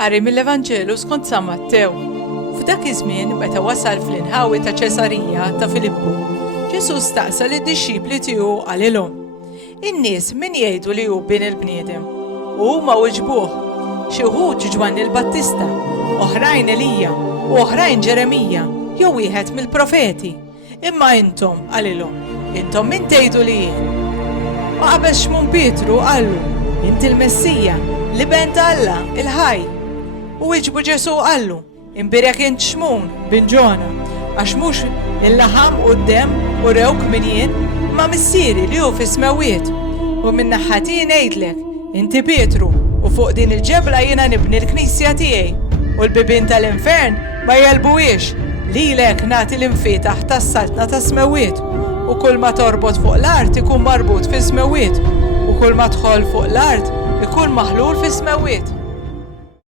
Qari mill-Evanġelu skont San Mattew. F'dak iż-żmien meta wasal fl-inħawi ta' Ċesarija ta' Filippu, Ġesu staqsa lid-dixxipli tiegħu għalilhom: "In-nies min jgħidu li hu bin il-bniedem?" U huma weġbuh: "Xi wħud Ġwanni l-Battista, oħrajn Elija, u oħrajn Ġeremija, jew wieħed mill-profeti. Imma intom għalilhom, intom min tgħidu li jien?" Ma qabel xmun Pietru qallu: "Inti l-Messija, l-Ibn ta' Alla, il-ħaj." U wieġbu Ġesu qallu: "Imbirek int xmun bin Ġona, għax mhux il-laħam u d-dem u rewk min jien, ma missieri li hu fis-smawiet. U minn naħħati ngħidlek, inti Pietru, u fuq din il-ġebla jiena nibni l-Knisja tiegħi, u l-bibien tal-infern ma jelbuwiex. Lilek nagħti l-infitaħ tas-saltna tas-smawiet, u kull ma torbot fuq l-art ikun marbut fis-smawiet, u kull ma tħol fuq l-art ikun maħlul fis-smawiet."